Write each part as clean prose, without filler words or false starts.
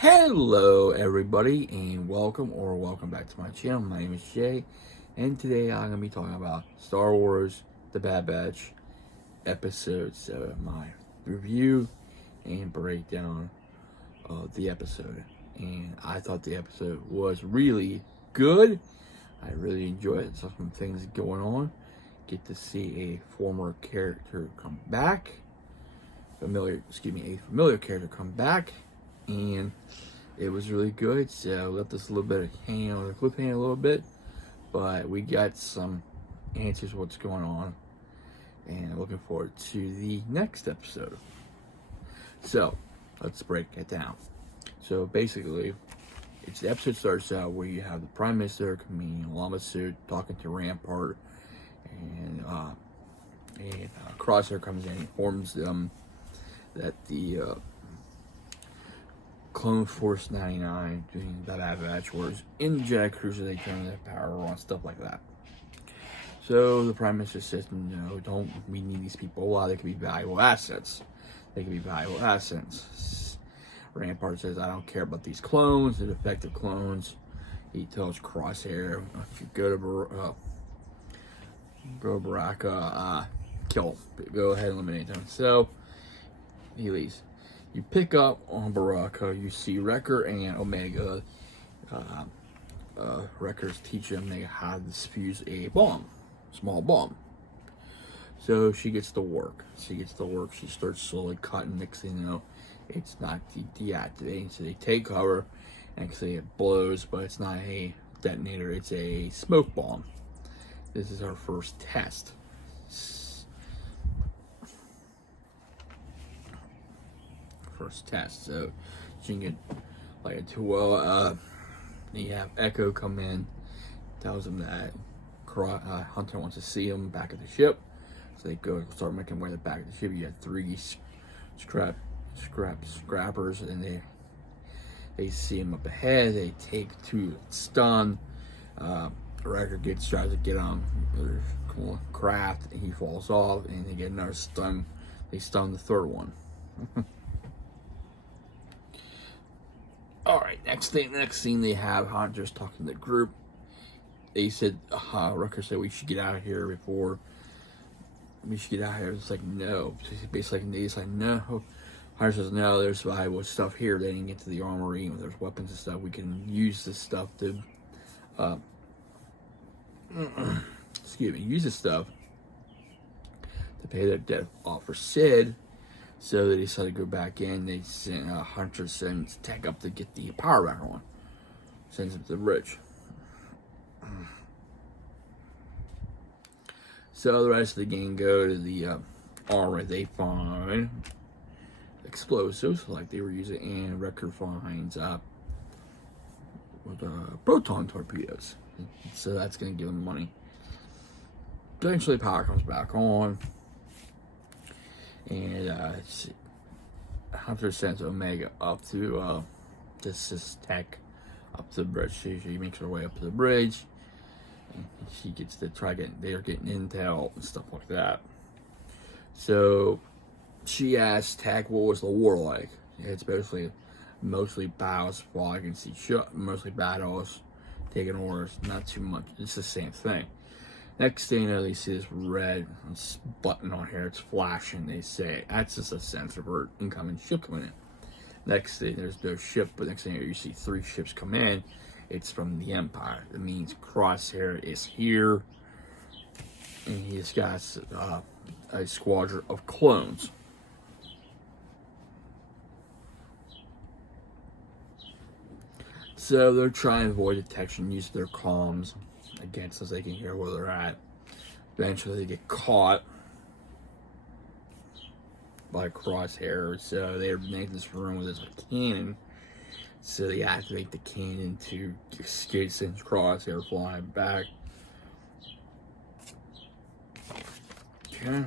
Hello everybody and welcome back to my channel. My name is Jay and today I'm going to be talking about Star Wars The Bad Batch episode 7, my review and breakdown of the episode. And I thought the episode was really good. I really enjoyed it. Some things going on. Get to see a former character come back. A familiar character come back. And it was really good, so left us a little bit of hanging on the cliffhanger a little bit, but we got some answers what's going on, and looking forward to the next episode. So let's break it down. So basically, the episode starts out where you have the Prime Minister coming in a llama suit talking to Rampart, and Crosshair comes in and informs them that the Clone Force 99 doing the Bad Batch wars in the Jedi Cruiser, they turn their power on, stuff like that. So the Prime Minister says, no, we need these people. Well, they could be valuable assets. Rampart says, I don't care about these clones, the defective clones. He tells Crosshair, if you go to Baraka, kill them. Go ahead and eliminate them. So he leaves. You pick up on Baraka, you see Wrecker and Omega. Wrecker's teaching Omega how to defuse a bomb, small bomb. So she gets to work. She starts slowly cutting. Next thing you know, it's not deactivating. So they take cover. Actually, it blows, but it's not a detonator. It's a smoke bomb. This is our first test. So she can get like a 2 you have Echo come in, tells him that Hunter wants to see him back at the ship, so they go start making their way back at the ship. You have 3 scrappers, and they see him up ahead. They take 2 stun. Wrecker tries to get on their craft, and he falls off, and they get another stun. They stun the 3rd one. Alright, next scene they have Hunter's talking to the group. They said, Rucker said we should get out of here It's like, no. Basically, he's like, no. Hunter says, no, there's valuable stuff here. They didn't get to the armory. There's weapons and stuff. We can use this stuff to, use this stuff to pay their debt off for Sid. So they decided to go back in. They sent Hunter sends Tech up to get the power back on. Sends him to the bridge. So the rest of the gang go to the armory. They find explosives like they were using, and Wrecker finds proton torpedoes. So that's going to give them money. Eventually, power comes back on. And Hunter sends Omega up to this Tech up to the bridge. She makes her way up to the bridge, and she gets to they're getting intel and stuff like that. So she asks Tech, what was the war like? It's mostly battles, fog and see mostly battles, taking orders, not too much. It's the same thing. Next thing you know, they see this red button on here. It's flashing. They say that's just a sensor for incoming ship coming in. Next thing, there's no ship, but next thing you see 3 ships come in. It's from the Empire. That means Crosshair is here, and he's got a squadron of clones. So they're trying to avoid detection, use their comms against us, they can hear where they're at. Eventually they get caught by Crosshair, so they make this room with this cannon. So they activate the cannon to send Crosshair flying back. Okay.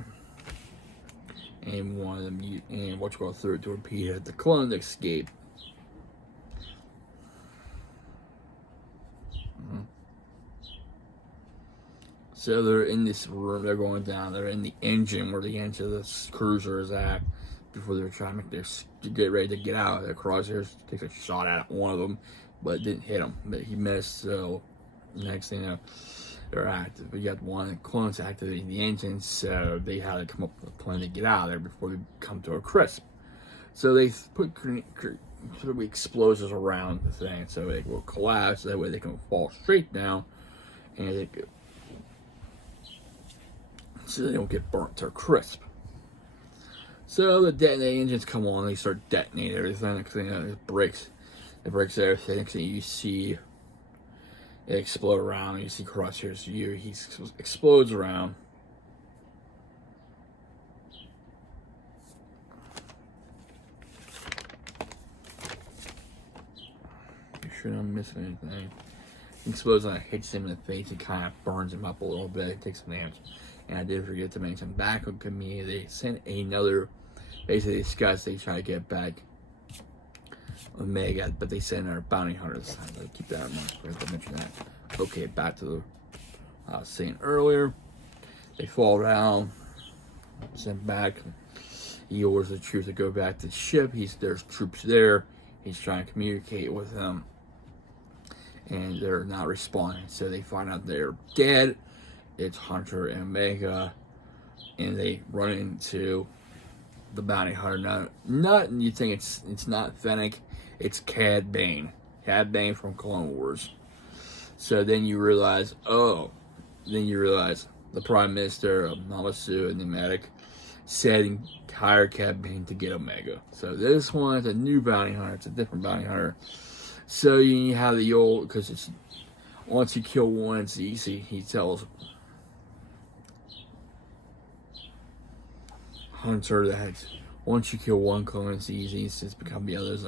And one of them, through a torpedo, the clones escape. So they're in this room, they're going down, they're in the engine where the engine of this cruiser is at. before they're trying to make to get ready to get out of the crosshairs. Takes a shot at one of them, but it didn't hit him. But he missed. So next thing you know, they're active. We got one of the clones activating the engine, so they had to come up with a plan to get out of there before they come to a crisp. So they put sort of explosives around the thing so it will collapse. That way they can fall straight down, and so they don't get burnt to a crisp. So the detonating engines come on, they start detonating everything. Next thing you know, it breaks everything. Next thing you see it explode around, you see Crosshairs, he explodes around. Make sure I'm missing anything. He explodes and it hits him in the face. It kind of burns him up a little bit. It takes some damage. And I did forget to mention, back on Camille, they sent another, basically discussed, they try to get back Omega, but they sent our bounty hunter this time. So keep that in mind. I forgot to mention that. Okay, back to the I was saying earlier. They fall down, sent back. He orders the troops to go back to the ship. There's troops there. He's trying to communicate with them, and they're not responding. So they find out they're dead. It's Hunter and Omega, and they run into the bounty hunter. Not you think it's not Fennec, it's Cad Bane. Cad Bane from Clone Wars. So then you realize, the Prime Minister of Namasu and the medic said hire Cad Bane to get Omega. So this one is a new bounty hunter. It's a different bounty hunter. So you have the old, because it's once you kill one, it's easy. He tells Hunter that once you kill one clone, it's easy. It's just become the others.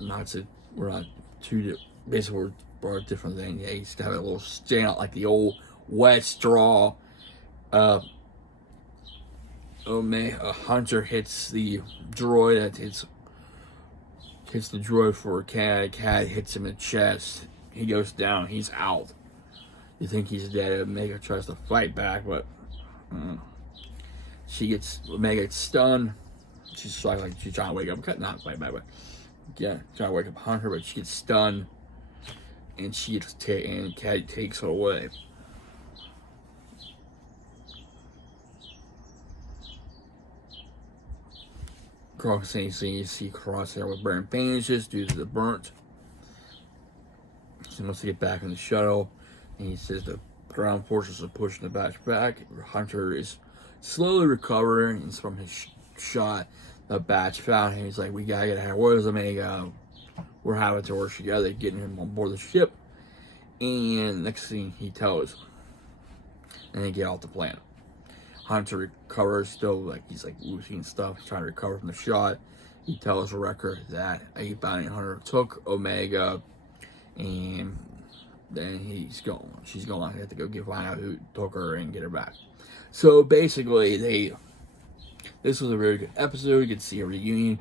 We're not two. Basically, we're a different thing. Yeah, he used to have a little stand out like the old wet straw. Hunter hits the droid. Hits the droid for a Cad. Cad hits him in the chest. He goes down. He's out. You think he's dead. Omega tries to fight back, but Omega gets stunned. She's trying to wake up. Not fight back, but yeah, trying to wake up Hunter, but she gets stunned, and Cad takes her away. You see Crosshair with burnt bandages due to the burnt. He wants to get back in the shuttle, and he says the ground forces are pushing the batch back. Hunter is slowly recovering from his shot. The batch found him. He's like, we gotta get out. Where's Omega? We're having to work together, getting him on board the ship. And next thing he tells, and they get off the planet. Hunter recovers, still he's losing stuff, trying to recover from the shot. He tells Wrecker that a bounty hunter took Omega, and then she's going. They have to go find out who took her and get her back. So basically, this was a very good episode. You can see a reunion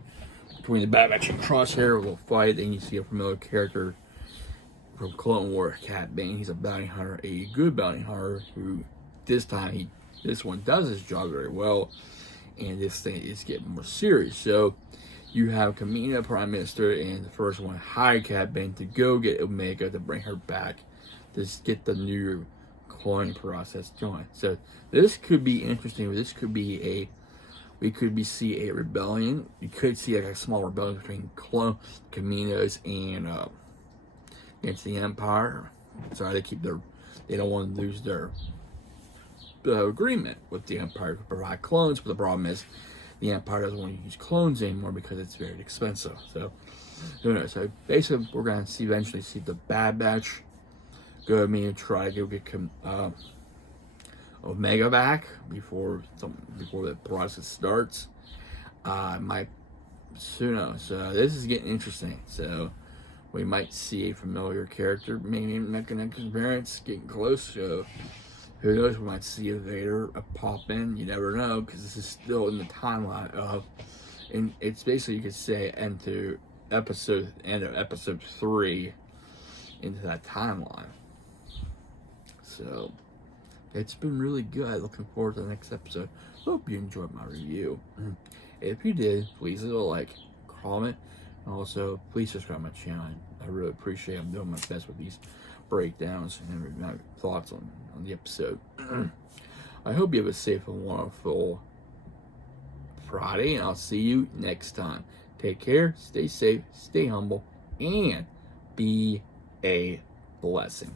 between the Bad Batch and Crosshair, a little fight. Then you see a familiar character from Clone Wars, Cad Bane. He's a bounty hunter, a good bounty hunter who this one does his job very well, and this thing is getting more serious. So you have Kamina, Prime Minister, and the first one hire Cad Bane to go get Omega to bring her back to get the new cloning process going. So this could be interesting. This could be we could see a rebellion. You could see a small rebellion between Caminos and against the Empire. Sorry, they don't want to lose their agreement with the Empire to provide clones, but the problem is the Empire doesn't want to use clones anymore because it's very expensive. So, who knows? So basically, we're going to eventually see the Bad Batch go and try to get Omega back before the process starts. Might soon. So this is getting interesting. So we might see a familiar character, maybe making an appearance, getting close. So who knows? We might see a Vader pop in. You never know, because this is still in the timeline of, and it's basically, you could say, end of episode 3 into that timeline. So it's been really good. Looking forward to the next episode. Hope you enjoyed my review. If you did, please leave a like, comment, and also please subscribe to my channel. I really appreciate it. I'm doing my best with these breakdowns and my thoughts on the episode. I hope you have a safe and wonderful Friday, and I'll see you next time. Take care, stay safe, stay humble, and be a blessing.